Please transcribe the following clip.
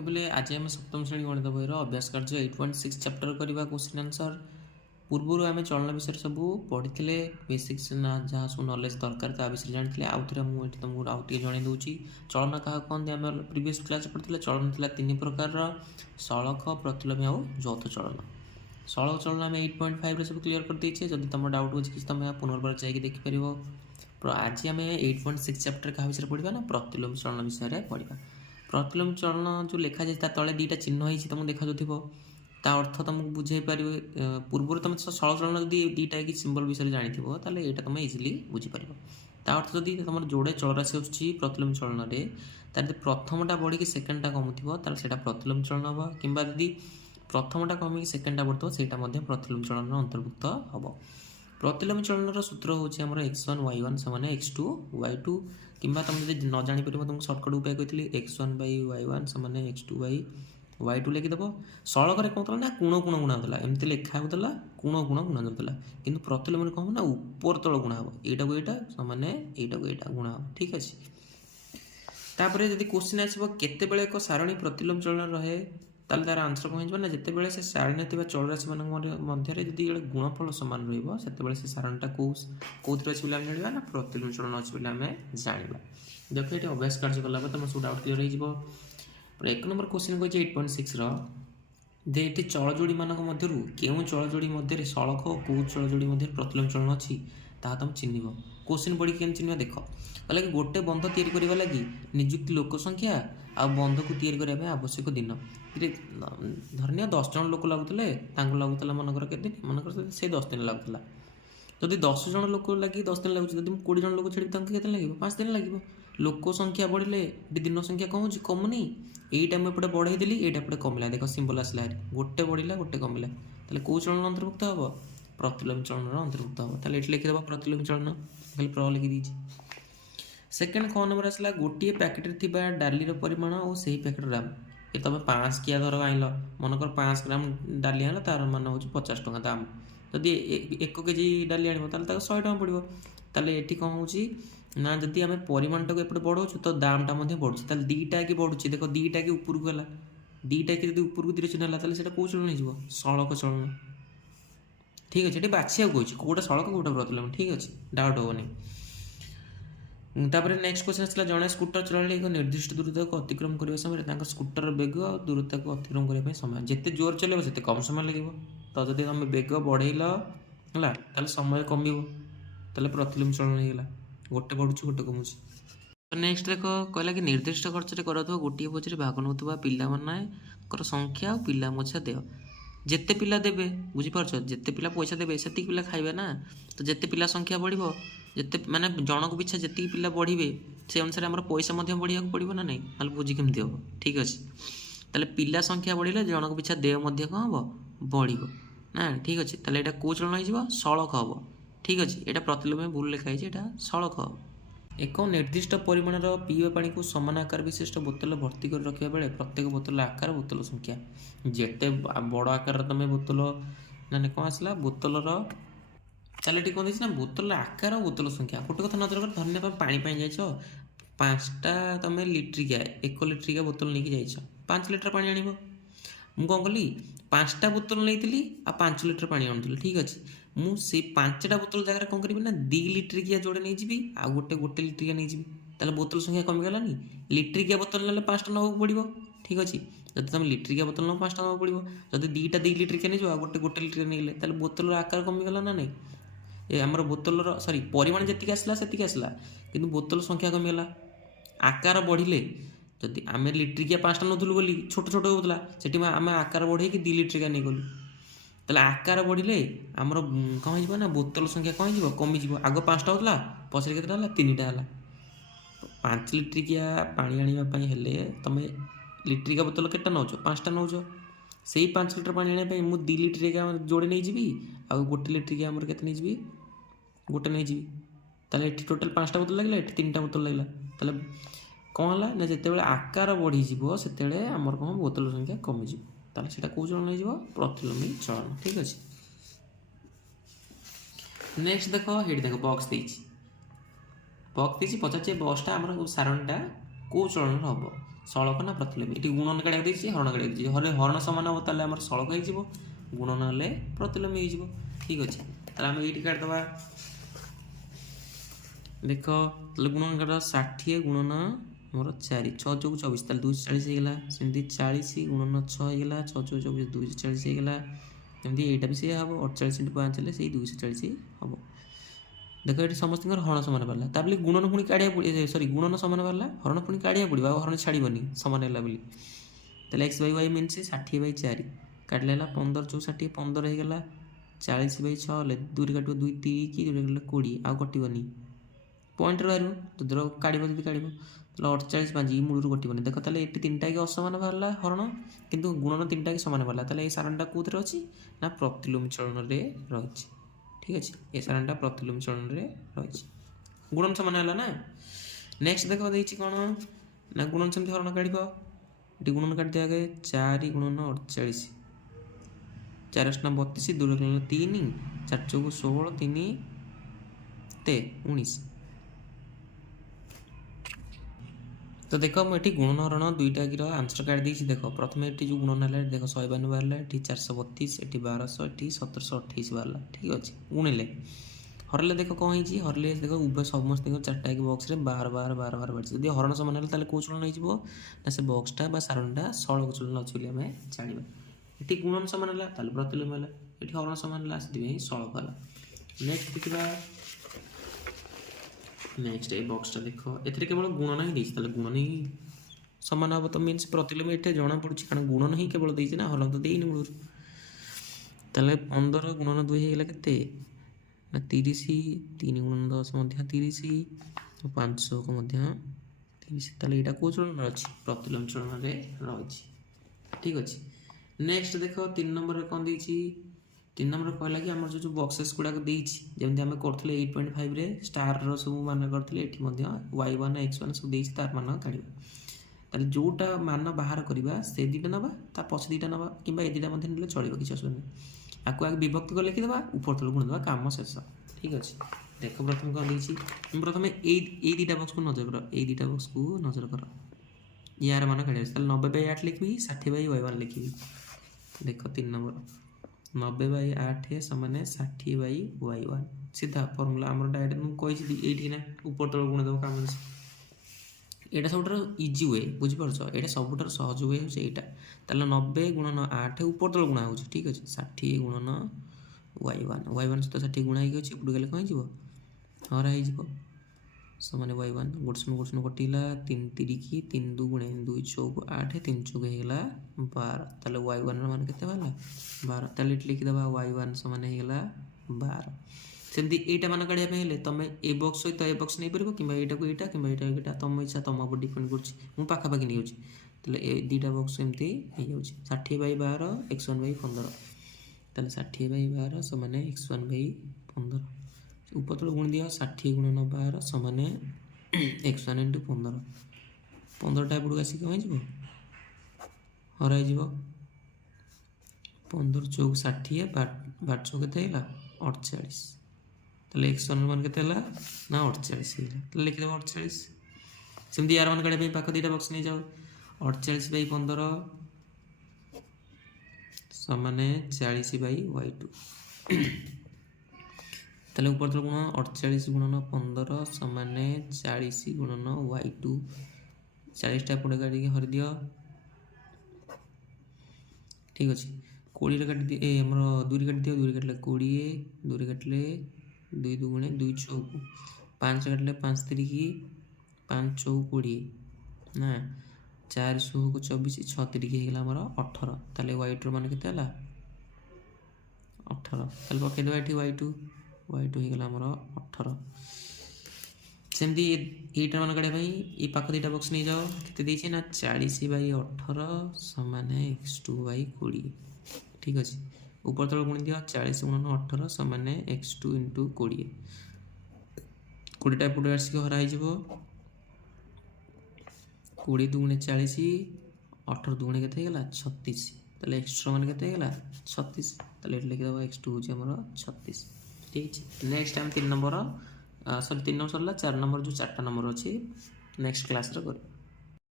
बोले आज आम सप्तम श्रेणी गणित बहिर अभ्यास कार्य 8.6 चैप्टर करवा क्वेश्चन आंसर पूर्व आम चलन विषय सब पढ़ी बेसिक्स ना जहाँ सब नॉलेज दरकार ता विषय जानी आउ थे मुझे तुमको आउ टे जन दूसरी चलन क्या कहते आम प्रीवियस क्लास पढ़ी चलन था 3 प्रकार सड़क प्रतिलोमी आउ यौथ चलन सड़क चलन आम 8.5 सब क्लीयर कर देचे जब तुम डाउट हो कि तुम पुनर्बार जाकि देखिपर आज आम 8.6 चैप्टर क्या विषय पढ़ा ना प्रतिलोमी चलन विषय पढ़ा प्रतिलोमी चलन जो लिखा जाए तले दुईटा चिन्ह होती तुमको देखा जाऊँ ता अर्थ तुमको बुझे पार पूर्व तुम सड़क चलन जब दुईटा कि सिंबल विषय जानी तेल यहाँ तुम इजिली बुझीपार ता अर्थ जदि तुम जोड़े चलराशि आसूँ प्रतिलोमी चलन में प्रथमटा बढ़ी सेकेंडटा कमुव से प्रतिलोमी चलन हम कि प्रथमटा कमिक सेकेंडटा बढ़ो से प्रतिलोमी चलन अंतर्भुक्त हम प्रतिलोमी चलन सूत्र हूँ x1 y1 समान x2 y2 कि तुम जब न जापर तुमको सर्टकट उपाय कही x1 by y1 समान x2 by y2 लिखिदेव सड़क कौन ना कोण कोण गुणा होता एमती लिखा होता कोण कोण गुणा जाता कि प्रतिलोमी कौन ना ऊपर तल गुणा हम यहाँ को यहाँ समान यहाँ को यहाँ गुणा हम ठीक अच्छे तापर जब क्वेश्चन आसो केते एक सारणी प्रतिलोमी चलन रहे ताल तार आंसर कौन हो जिते बड़े से सारणी चलराशि मध्य जब गुणफल सामान रही से सारणीटा कौन अच्छे जाना ना प्रतिलोमी चलन अच्छे आम जाना देख ये अभ्यास कार्य कला तुम सब डाउट क्लीयर हो एक नंबर क्वेश्चन कही 8.6 ये चलजोड़ी मान क्यों चलजोड़ी मध्य सड़क कौ चलजोड़ी मध्य प्रतिलोमी चलन अच्छी ता तुम चिन्ह क्वेश्चन पढ़ी के चिन्ह देख कहला कि गोटे बंध या लगी निजुक्ति लोक संख्या आ बंध को या आवश्यक दिन धरनिया 10 जन लोक लगुले लगुला मनकर के दिन मनकर से 10 दिन लगुला जदि 10 जन लोक लगे 10 दिन लगुच 20 जन लोक छेड़ी के लगे 5 दिन लगे लोक संख्या बढ़ले दिन संख्या कम हो कमुनी यहीटा मुझे बढ़ई देली यहाँ कमिला देख सिंबल आसला गोटे बढ़ला गोटे कमिला ताले कौ चलन अंतर्भुक्त हम प्रतिलोमी चलन अंतर्भुक्त हम ताले लिखिदेव प्रतिलोमी चलन खाली प्र लिखी सेकेंड क नंबर आसला गोटे पैकेट डाली परिमाण और से पैकेट ग्राम ये तुम 5 किया धर आइल मनकर 5 ग्राम डाली आना तार मान हो 50 टका दाम जदि 1 केजी डाली आने 100 टका पड़ो ताले ये कौन हो ना जदि आम परिमाणटा को एपटे बढ़ाऊँ तो दामटा बढ़ुच्छे दुईटा कि बढ़ुच्छे देख दुईटा कि उपरको गला दुईटा कि जब उपरको तीर चिन्ह है कौ चलन हो सड़क चलन ठीक अच्छे ये बाछिया कहे कौटा सड़क कौटा प्रतिलोमी ठीक अच्छे डाउट होनी तापर नेक्स्ट क्वेश्चन आसला जड़े स्कूटर चलाइले एक निर्दिष्ट दूरता को अतिक्रम करने समय स्कूटर बेग दूरता को अतिक्रम करने समय जिते जोर चलेब से कम समय लगे तो जब तुम बेग बढ़ेल है समय कम प्रतिलोमी चलन होगा गोटे बढ़ुच्छे गोटे कमुच नेक्स्ट देख कहला कि निर्दिष्ट खर्च कर गोटे बोझे भाग नौथुवा पिलामानकर संख्या और पिला मोछा देह जिते पिला देवे बुझीपार जिते पिला पैसा देवे से पिला खाइबे ना तो जिते पिला संख्या बढ़ो जिते माने जनक पिछा जी पिला बढ़े से अनुसार आम पैसा बढ़िया पड़ो ना नहीं ना बुझी केमती हम ठीक अच्छे ताले पिला संख्या बढ़े जनक पिछा देह कौन हम बढ़ो ना ठीक अच्छे ताले यहाँ कौ चलन हो सड़क हम ठीक अच्छे यहाँ प्रतिलोमी भूल लिखाई यहाँ सड़क हम एक निर्दिष्ट परिमाणर पीवा पानी को समान आकार विशिष्ट बोतल भर्ती कर रखा बेले प्रत्येक बोतल आकार बोतल संख्या जिते बड़ आकार तुम बोतल ना कौन आसला बोतलर चल ये कौन ना बोतल आकार बोतल संख्या गोटे कथा नजर कर धरने पानी जाइछ 5टा तुम लिट्रिका 1 लिट्रिका बोतल नहीं जाइछ 5 लिटर पानी आनिब मु कौन कली 5टा बोतल नहीं आ 5 लिटर पानी आणुली ठीक अच्छे मुझे 5टा बोतल जगह कौन करी ना 2 लिट्रिकिया जोड़े नहीं जी आ गोटे लिट्रिका नहीं जी ताले बोतल संख्या कमिगलानी लिट्रिकिया बोतल ना 5टा नवा पड़ो ठीक अच्छे जब तुम लिट्रिकिया बोतल ना 5टा नवा पड़ो जब 2टा 2 लिट्रिका नहीं आ गोटे लिट्रिका नहीं ताले बोतल आकार कमिगला ना नहीं ये आमर बोतल सॉरी परिमाण जी आसला से आसला कि बोतल संख्या कमिगला आकार बढ़ले जदि आम लिट्रिकिया 5टा नौलु बोली छोट छोट होता से आम आकार बढ़े 2 लिट्रिका नहीं गलु ताले आकार बढ़ले आमर कौन हो ना बोतल संख्या कौन हो कमिज आग 5टा होता पछरे के 3टा है 5 लिट्रिकिया पानी आने हेले तुम लिट्रिका बोतल के नौ 5टा नौ से 5 लिटर पानी आने मुझे 2 लिट्रिका जोड़े नहीं जी आ गोटे लिट्रिका आमर के नहीं जी गोटे नहीं जी ताले टोटाल 5टा बोतल लगे ये 3टा बोतल लगे ताले कौन है ना जिते बड़े आकार बढ़ी से आमर कौन बोतल संख्या कमिज ताले सेटा कौ चलन हो प्रतिलोमी चलन ठीक अच्छे नेक्स्ट देख ये देख बक्स देती पचार बसटा आम सारणीटा कौ चलन हम ସଳକ ନା ପ୍ରତିଲୋମୀ। ଏଠି ଗୁଣନ କାଢ଼ିବାକୁ ଦେଇଛି, ହରଣ କାଢ଼ିବାକୁ ଦେଇଛି। ହରଣ ସମାନ ହେବ ତାହେଲେ ଆମର ସଳକ ହେଇଯିବ, ଗୁଣନ ହେଲେ ପ୍ରତିଲୋମୀ ହେଇଯିବ। ଠିକ୍ ଅଛି, ତାହେଲେ ଆମେ ଏଇଠି କାଢ଼ିଦେବା। ଦେଖ ତାହେଲେ ଗୁଣନ କାଢ଼ 60 ଗୁଣନ ଆମର 4, 6 ଚଉକୁ 24, ତାହେଲେ 240 ହେଇଗଲା। ସେମିତି 40 ଗୁଣନ 6 ହେଇଗଲା, 6 ଚଉକୁ 24, 240 ହେଇଗଲା। ଏମିତି ଏଇଟା ବି ସେଇଆ ହେବ, 48 × 5 ହେଲେ ସେଇ 240 ହେବ। ଦେଖ ଏଠି ସମସ୍ତଙ୍କର ହରଣ ସମାନ ବାହାରିଲା, ତା ବୋଲି ଗୁଣନ ପୁଣି କାଢ଼ିବାକୁ ପଡ଼ିବ, ସରି ଗୁଣନ ସମାନ ବାହାରିଲା, ହରଣ ପୁଣି କାଢ଼ିବାକୁ ପଡ଼ିବ, ଆଉ ହରଣ ଛାଡ଼ିବନି ସମାନ ହେଲା ବୋଲି। ତାହେଲେ x/y ମିନ୍ସ 60/4 କାଟିଲେ ହେଲା 15 ଚଉକୁ 60, 15 ହେଇଗଲା। 40/6 ହେଲେ 2 କାଟିବ 2 3 କି 2 କାଟିଲେ 20, ଆଉ କଟିବନି, ପଏଣ୍ଟରେ ବାହାରିବ। ଯଦି କାଢ଼ିବ ଯଦି କାଢ଼ିବ ତାହେଲେ 48 5 ମୂଳରୁ କଟିବନି। ଦେଖ ତାହେଲେ ଏଠି 3ଟା କି ଅସମାନ ବାହାରିଲା ହରଣ, କିନ୍ତୁ ଗୁଣନ 3ଟା କି ସମାନ ବାହାରିଲା। ତାହେଲେ ଏଇ ସାରଣୀଟା କେଉଁଥିରେ ଅଛି ନା ପ୍ରତିଲୋମୀ ଚଳନରେ ରହିଛି। ଠିକ୍ ଅଛି, ଏ ସାରଣୀଟା ପ୍ରତିଲୋମୀ ଚଳନରେ ରହିଛି, ଗୁଣନ ସମାନ ହେଲା ନା। ନେକ୍ସଟ ଦେଖ ଦେଇଛି କ'ଣ ନା ଗୁଣନ ସେମିତି ହରଣ କାଢ଼ିବ। ଏଠି ଗୁଣନ କାଢ଼ିଦିଅ ଆଗେ 4 ଗୁଣନ 48, 4 × 32, 2 3, 4 ଚଉକୁ 16, 3 19। ତ ଦେଖ ମୁଁ ଏଠି ଗୁଣନ ହରଣ ଦୁଇଟାକିର ଆନ୍ସର କାଢ଼ି ଦେଇଛି। ଦେଖ ପ୍ରଥମେ ଏଠି ଯେଉଁ ଗୁଣନ ହେଲା ଦେଖ 152 ବାହାରିଲା, ଏଠି 432, ଏଠି 1200, ଏଠି 1728 ବାହାରିଲା। ଠିକ୍ ଅଛି, ଗୁଣିଲେ ହରିଲେ ଦେଖ କ'ଣ ହେଇଛି, ହରିଲେ ଦେଖ ଉଭୟ ସମସ୍ତଙ୍କ 4ଟା କି ବକ୍ସରେ 12 12 12 12 ବାହାରିଛି। ଯଦି ହରଣ ସମାନ ହେଲା ତାହେଲେ କେଉଁ ଚଳନ ହେଇଯିବ ନା ସେ ବକ୍ସଟା ବା ସାରଣୀଟା ସଳକ ଚଳନ ଅଛି ବୋଲି ଆମେ ଜାଣିବା। ଏଠି ଗୁଣନ ସମାନ ହେଲା ତାହେଲେ ପ୍ରତିଲୋମୀ ହେଲା, ଏଠି ହରଣ ସମାନ ହେଲା ସେଥିପାଇଁ ସଳକ ହେଲା। ନେକ୍ସଟ ଦେଖିବା, ନେକ୍ସଟ এই বক্সটা ଦେଖ ଏଥିରେ କେବଳ ଗୁଣନ ହିଁ ଦେଇଛି, ତାହେଲେ ଗୁଣନ ହିଁ ସମାନ ହେବ। ତ ମିନ୍ସ ପ୍ରତିଲୋମୀ ଏଠି ଜଣାପଡ଼ୁଛି, କାରଣ ଗୁଣନ ହିଁ କେବଳ ଦେଇଛି ନା, ହରଣ ତ ଦେଇନି ମୂଳରୁ। ତାହେଲେ 15 ଗୁଣନ 2 ହେଇଗଲା କେତେ ନା 30, 3 ଗୁଣନ 10 ମଧ୍ୟ 30, 500 ମଧ୍ୟ 30। ତାହେଲେ ଏଇଟା କେଉଁ ଚଳନରେ ଅଛି ପ୍ରତିଲୋମୀ ଚଳନରେ ରହିଛି। ଠିକ୍ ଅଛି, ନେକ୍ସଟ ଦେଖ 3 ନମ୍ବରରେ କ'ଣ ଦେଇଛି। 3 ନମ୍ବର କହିଲା କି ଆମର ଯେଉଁ ବକ୍ସେସ୍ ଗୁଡ଼ାକ ଦେଇଛି, ଯେମିତି ଆମେ କରୁଥିଲେ 8.5ରେ ଷ୍ଟାରର ସବୁ ମାନ କରିଥିଲେ, ଏଠି ମଧ୍ୟ y1 x1 ସବୁ ଦେଇଛି, ତାର ମାନ କାଢ଼ିବା। ତାହେଲେ ଯେଉଁଟା ମାନ ବାହାର କରିବା ସେ ଦୁଇଟା ନେବା, ତା ପଛ ଦୁଇଟା ନେବା, କିମ୍ବା ଏ ଦୁଇଟା ମଧ୍ୟ ନେଲେ ଚଳିବ, କିଛି ଅସୁବିଧା ନାହିଁ। ଆକୁ ଆগে ବିଭକ୍ତି କରି ଲେଖିଦେବା, ଉପର ତଳକୁ ଗୁଣିଦେବା, କାମ ଶେଷ। ଠିକ୍ ଅଛି, ଦେଖ ପ୍ରଥମେ କ'ଣ ଦେଇଛି, ପ୍ରଥମେ ଏଇ ଦୁଇଟା ବକ୍ସକୁ ନଜର କର, ଏଇ ଦୁଇଟା ବକ୍ସକୁ ନଜର କର, ୟାର ମାନ କାଢ଼ିବା। ତାହେଲେ 90/8 ଲେଖିବି, 60/y1 ଲେଖିବି। ଦେଖ 3 ନମ୍ବର 90/8 ସମାନେ 60/y1, ସିଧା ଫର୍ମୁଲା ଆମର ଡାଇରେକ୍ଟ ମୁଁ କହିଛି ଏଇଠି ନା ଉପର ତଳ ଗୁଣିଦେବ, କାମ ଶେଷ। ଏଇଟା ସବୁଠାରୁ ଇଜି ୱେ, ବୁଝିପାରୁଛ, ଏଇଟା ସବୁଠାରୁ ସହଜ ୱେ ହେଉଛି ଏଇଟା। ତାହେଲେ 90 ଗୁଣନ 8 ଉପର ତଳ ଗୁଣା ହେଉଛି। ଠିକ୍ ଅଛି, 60 ଗୁଣନ y1, y1 ସହିତ 60 ଗୁଣା ହେଇକି ଅଛି, ଏପଟକୁ ଗଲେ କ'ଣ ହେଇଯିବ ହରା ହେଇଯିବ, ସମାନେ y1 ଗୋଟେ ଶୂନ କଟିଲା, 3 3 କି 3 2 ଗୁଣେ 2 ଚଉକୁ 8, 3 ଚଉକୁ ହେଇଗଲା 12। ତାହେଲେ y1ର ମାନ କେତେ ବାହାରିଲା 12। ତାହେଲେ ଏଠି ଲେଖିଦେବା y1 ସମାନ ହେଇଗଲା 12। ସେମିତି এইটা ମାନ କାଢ଼ିବା ପାଇଁ ହେଲେ ତମେ ଏ ବକ୍ସ ସହିତ ଏ ବକ୍ସ ନେଇପାରିବ, କିମ୍ବା ଏଇଟାକୁ ଏଇଟା, କିମ୍ବା ଏଇଟା ତମ ଇଚ୍ଛା, ତମ ଉପରେ ଡିପେଣ୍ଡ କରୁଛି। ମୁଁ ପାଖାପାଖି ନେଇଯାଉଛି, ତାହେଲେ ଏ ଦୁଇଟା ବକ୍ସ ଏମିତି ହେଇଯାଉଛି। 60/12 x1/15, ତାହେଲେ 60/12 ସମାନେ x1/15। ଉପର ତଳ ଗୁଣି ଦିଅ, 60 ଗୁଣନ 12 ସମାନେ x1 × 15। 15ଟା ଏପଟକୁ ଆସିକି କ'ଣ ହେଇଯିବ ହରା ହେଇଯିବ। 15 ଚଉକୁ 60, 12 ଚଉକୁ କେତେ ହେଇଗଲା 48। ତାହେଲେ x1 ମାନ କେତେ ହେଲା ନା 48 ହେଇଗଲା, ତାହେଲେ ଲେଖିଦେବ 48। ସେମିତି ୟାର ମାନ କାଢ଼ିବା ପାଇଁ ପାଖ ଦୁଇଟା ବକ୍ସ ନେଇଯାଉ, 48/15 ସମାନେ 40/y2। ତାହେଲେ ଉପର ତଳ ଗୁଣ 48 ଗୁଣନ 15 ସମାନେ 40 ଗୁଣନ y2। 40ଟା ଏପଟେ କାଟିକି ହରିଦିଅ। ଠିକ୍ ଅଛି, 20ରେ କାଟିଦିଅ, ଆମର 2ରେ କାଟିଦିଅ, 2ରେ କାଟିଲେ 20, 2ରେ କାଟିଲେ 2 2 ଗୁଣେ 2 ଚଉକୁ, 5ରେ କାଟିଲେ 5 3 କି 5 ଚଉକୁ 20 ନା, 4 ଷୋହଳକୁ 24, 6 3 କି ହେଇଗଲା ଆମର 18। ତାହେଲେ y2 ମାନ କେତେ ହେଲା 18। ତାହେଲେ ପକାଇଦେବା ଏଠି y2 ହେଇଗଲା ଆମର 18। ସେମିତି এইটা ମାନ କାଢ଼ିବା ପାଇଁ এই ପାଖ ଦୁଇଟା ବକ୍ସ ନେଇଯାଅ, କେତେ ଦେଇଛି ନା 40/18 ସମାନେ x2/20। ଠିକ୍ ଅଛି, ଉପର ତଳ ଗୁଣି ଦିଅ, 40 ଗୁଣନ 18 ସମାନେ x2 × 20। 20ଟା ଏପଟେ ଆସିକି ହରା ହେଇଯିବ, 20 2 ଗୁଣେ 40, 18 2 ଗୁଣେ କେତେ ହେଇଗଲା 36। ତାହେଲେ x2 ମାନ କେତେ ହେଇଗଲା 36। ତାହେଲେ ଏଠି ଲେଖିଦେବା x2 ହେଉଛି ଆମର 36। ଠିକ୍ ଅଛି, ନେକ୍ସଟ ଆମେ 3 ନମ୍ବର ସରି 3 ନମ୍ବର ସରିଲା, 4 ନମ୍ବର ଯେଉଁ 4ଟା ନମ୍ବର ଅଛି ନେକ୍ସଟ କ୍ଲାସ୍ରେ କରିବା।